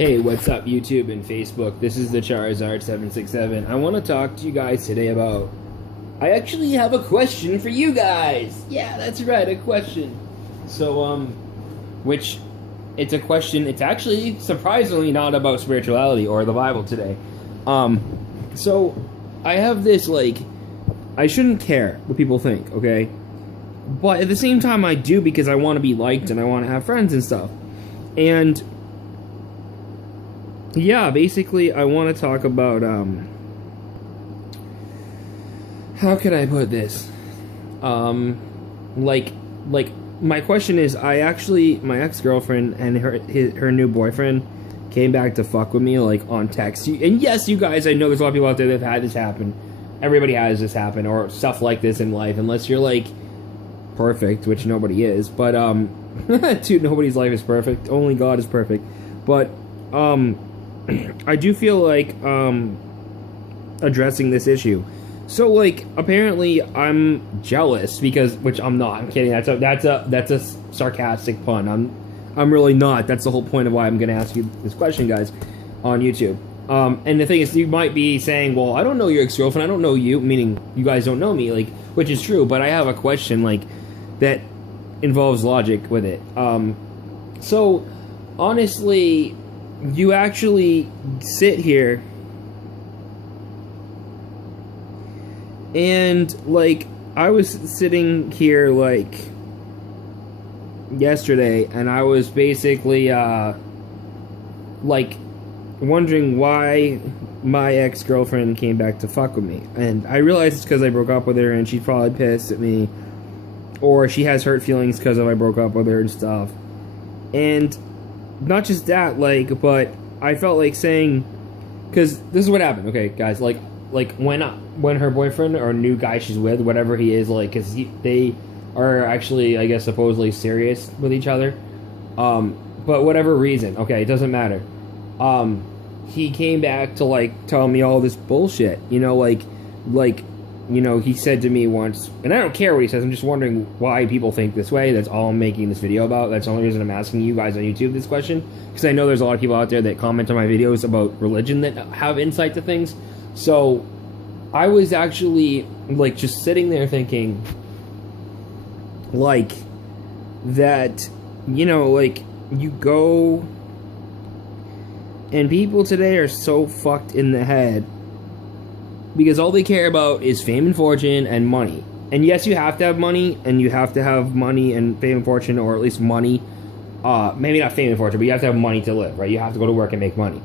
Hey, what's up, YouTube and Facebook? This is the Charizard767. I want to talk to you guys today about... I actually have a question for you guys! Yeah, that's right, a question. So, which... It's a question, it's actually surprisingly not about spirituality or the Bible today. So, I have this, I shouldn't care what people think, okay? But at the same time, I do because I want to be liked and I want to have friends and stuff. And... yeah, basically, I want to talk about, how could I put this? My question is, my ex-girlfriend and her new boyfriend came back to fuck with me, on text. And yes, you guys, I know there's a lot of people out there that have had this happen. Everybody has this happen, or stuff like this in life, unless you're, perfect, which nobody is. But, dude, nobody's life is perfect. Only God is perfect. But, I do feel like, addressing this issue. So, apparently I'm jealous because, which I'm not, I'm kidding, that's a sarcastic pun. I'm really not. That's the whole point of why I'm gonna ask you this question, guys, on YouTube. And the thing is, you might be saying, well, I don't know your ex-girlfriend, I don't know you, meaning you guys don't know me, which is true, but I have a question, that involves logic with it. So, honestly... you actually sit here and I was sitting here yesterday and I was basically wondering why my ex-girlfriend came back to fuck with me, and I realized it's because I broke up with her and she's probably pissed at me, or she has hurt feelings because I broke up with her and stuff. And not just that, but I felt like saying, because this is what happened, okay, guys, when her boyfriend or new guy she's with, whatever he is, because they are actually, I guess, supposedly serious with each other, but whatever reason, okay, it doesn't matter, he came back to, tell me all this bullshit, he said to me once, and I don't care what he says, I'm just wondering why people think this way. That's all I'm making this video about. That's the only reason I'm asking you guys on YouTube this question, because I know there's a lot of people out there that comment on my videos about religion that have insight to things. So, I was actually, just sitting there thinking, that, you go, and people today are so fucked in the head, because all they care about is fame and fortune and money. And yes, you have to have money, and you have to have money and fame and fortune, or at least money. Maybe not fame and fortune, but you have to have money to live, right? You have to go to work and make money.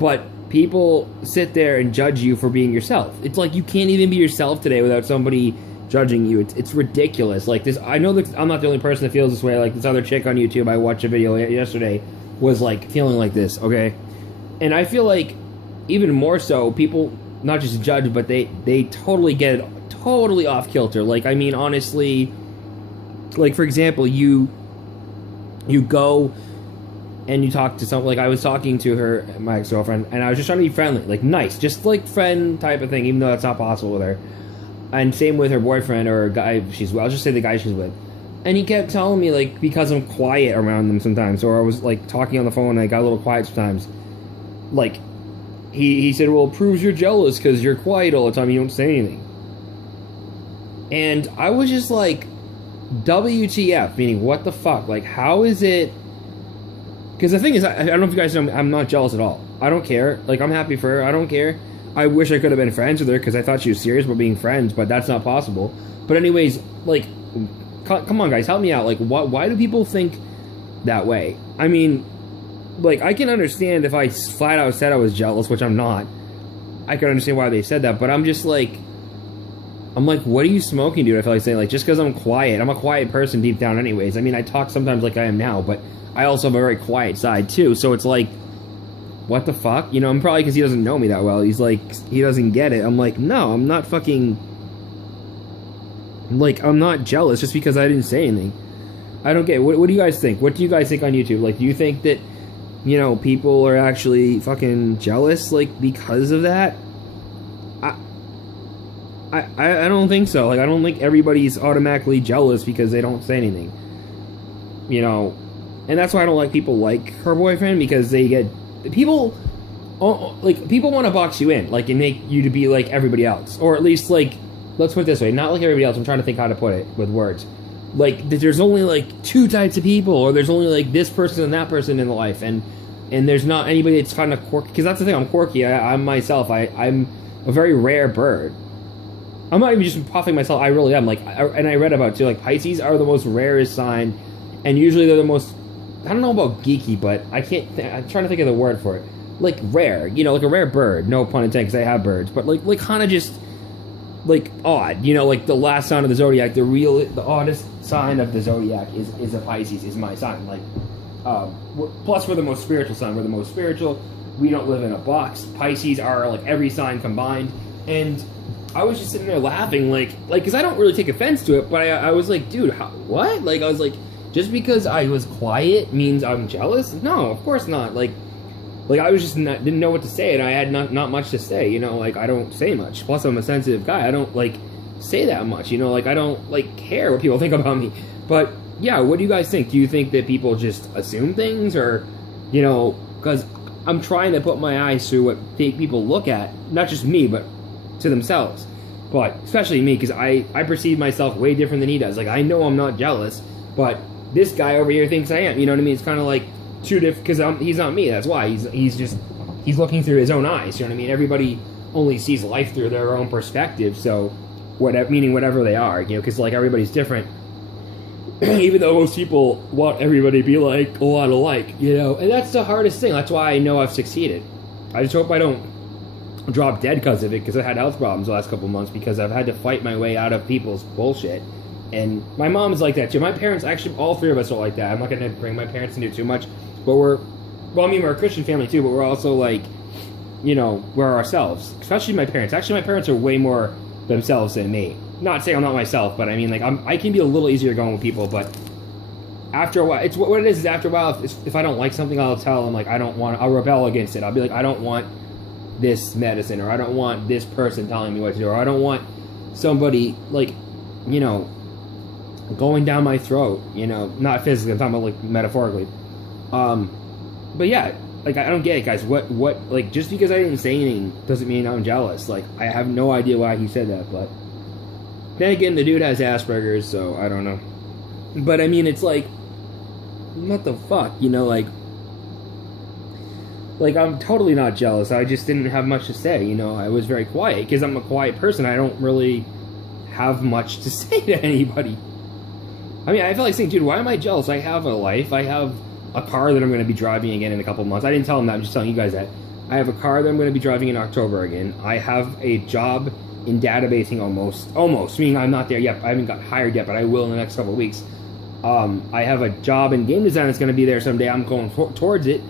But people sit there and judge you for being yourself. It's you can't even be yourself today without somebody judging you. It's ridiculous. This, I know that I'm not the only person that feels this way. This other chick on YouTube, I watched a video yesterday, was feeling like this, okay? And I feel even more so, people... not just judge, but they totally get it totally off kilter. I mean, honestly, for example, you go and you talk to someone, I was talking to her, my ex-girlfriend, and I was just trying to be friendly, nice, just friend type of thing, even though that's not possible with her. And same with her boyfriend or guy she's with. I'll just say the guy she's with. And he kept telling me, because I'm quiet around them sometimes, or I was, talking on the phone and I got a little quiet sometimes, He said, well, it proves you're jealous because you're quiet all the time, you don't say anything. And I was just WTF, meaning, what the fuck? How is it... because the thing is, I don't know if you guys know, I'm not jealous at all. I don't care. I'm happy for her. I don't care. I wish I could have been friends with her because I thought she was serious about being friends, but that's not possible. But anyways, come on, guys, help me out. Why do people think that way? I mean... I can understand if I flat out said I was jealous, which I'm not. I can understand why they said that, but I'm just I'm what are you smoking, dude? I feel like saying, just because I'm quiet. I'm a quiet person deep down anyways. I mean, I talk sometimes like I am now, but I also have a very quiet side, too. So it's what the fuck? I'm probably because he doesn't know me that well. He's he doesn't get it. I'm no, I'm not fucking... I'm not jealous just because I didn't say anything. I don't get it. What do you guys think? What do you guys think on YouTube? Do you think that... people are actually fucking jealous, because of that? I don't think so. I don't think everybody's automatically jealous because they don't say anything. And that's why I don't like people like her boyfriend, because they get people, like, people want to box you in, like, and make you to be like everybody else, or at least, like, let's put it this way, not like everybody else. I'm trying to think how to put it with words. Like, there's only like two types of people, or there's only like this person and that person in life, and there's not anybody that's kind of quirky. Because that's the thing, I'm quirky. I'm myself. I'm a very rare bird. I'm not even just puffing myself. I really am. Like, and I read about it too. Like, Pisces are the most rarest sign, and usually they're the most. I don't know about geeky, but I can't. I'm trying to think of the word for it. Like, rare. You know, like a rare bird. No pun intended, because I have birds. But like kind of just like odd. You know, like the last sign of the zodiac. The oddest sign of the zodiac is a Pisces. Is my sign. Like, plus we're the most spiritual sign. We're the most spiritual. We don't live in a box. Pisces are like every sign combined, and I was just sitting there laughing, like, because I don't really take offense to it, but I was like, dude, what? Like, I was like, just because I was quiet means I'm jealous? No, of course not. Like I was just didn't know what to say, and I had not much to say, you know, like, I don't say much. Plus, I'm a sensitive guy. I don't, like, say that much, you know, like, I don't, like, care what people think about me. But, yeah, what do you guys think? Do you think that people just assume things, or, you know, because I'm trying to put my eyes through what people look at, not just me, but to themselves, but especially me, because I perceive myself way different than he does. Like, I know I'm not jealous, but this guy over here thinks I am. You know what I mean? It's kind of like two different, because he's not me. That's why he's looking through his own eyes. You know what I mean? Everybody only sees life through their own perspective. So, whatever they are, you know, because like everybody's different. Even though most people want everybody to be like a lot alike, you know, and that's the hardest thing. That's why I know I've succeeded. I just hope I don't drop dead because of it, because I had health problems the last couple of months, because I've had to fight my way out of people's bullshit. And my mom's like that too. My parents, actually, all three of us are like that. I'm not going to bring my parents into it too much, but we're a Christian family too, but we're also like, you know, we're ourselves. Especially my parents. Actually, my parents are way more themselves than me. Not saying I'm not myself, but I mean, like, I can be a little easier going with people, but after a while, it's what it is after a while, if I don't like something, I'll tell them, like, I'll rebel against it. I'll be like, I don't want this medicine, or I don't want this person telling me what to do, or I don't want somebody, like, you know, going down my throat, you know, not physically, I'm talking about, like, metaphorically. But yeah, like, I don't get it, guys. What, like, just because I didn't say anything doesn't mean I'm jealous. Like, I have no idea why he said that, but then again, the dude has Asperger's, so I don't know. But I mean, it's like, what the fuck, you know, like, I'm totally not jealous. I just didn't have much to say, you know. I was very quiet, because I'm a quiet person. I don't really have much to say to anybody. I mean, I feel like saying, dude, why am I jealous? I have a life. I have a car that I'm going to be driving again in a couple of months. I didn't tell him that. I'm just telling you guys that. I have a car that I'm going to be driving in October again. I have a job in databasing almost, meaning I'm not there yet. I haven't got hired yet, but I will in the next couple of weeks. I have a job in game design that's going to be there someday. I'm going towards it.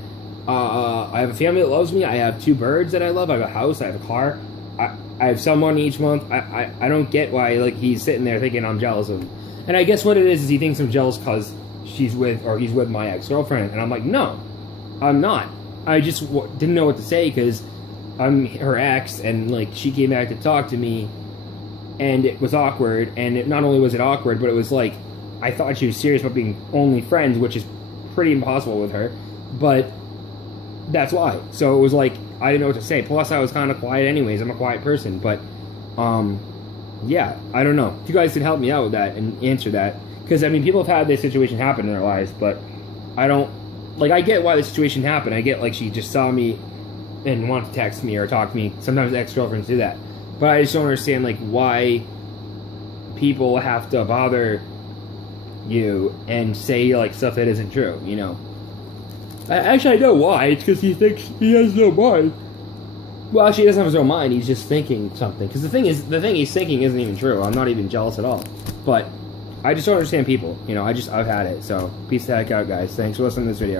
I have a family that loves me. I have 2 birds that I love. I have a house. I have a car. I have some money each month. I don't get why, like, he's sitting there thinking I'm jealous of him. And I guess what it is he thinks I'm jealous because he's with my ex-girlfriend. And I'm like, no, I'm not. I just didn't know what to say because I'm her ex, and, like, she came back to talk to me, and it was awkward. And not only was it awkward, but it was like, I thought she was serious about being only friends, which is pretty impossible with her. But that's why. So it was like, I didn't know what to say. Plus, I was kind of quiet anyways. I'm a quiet person. But, yeah, I don't know. If you guys can help me out with that and answer that. Because, I mean, people have had this situation happen in their lives, but I don't... Like, I get why the situation happened. I get, like, she just saw me and wanted to text me or talk to me. Sometimes ex-girlfriends do that. But I just don't understand, like, why people have to bother you and say, like, stuff that isn't true, you know? Actually, I know why. It's because he thinks he has no mind. Well, actually, he doesn't have his own mind. He's just thinking something. Because the thing he's thinking isn't even true. I'm not even jealous at all. But I just don't understand people. You know, I've had it. So, peace the heck out, guys. Thanks for listening to this video.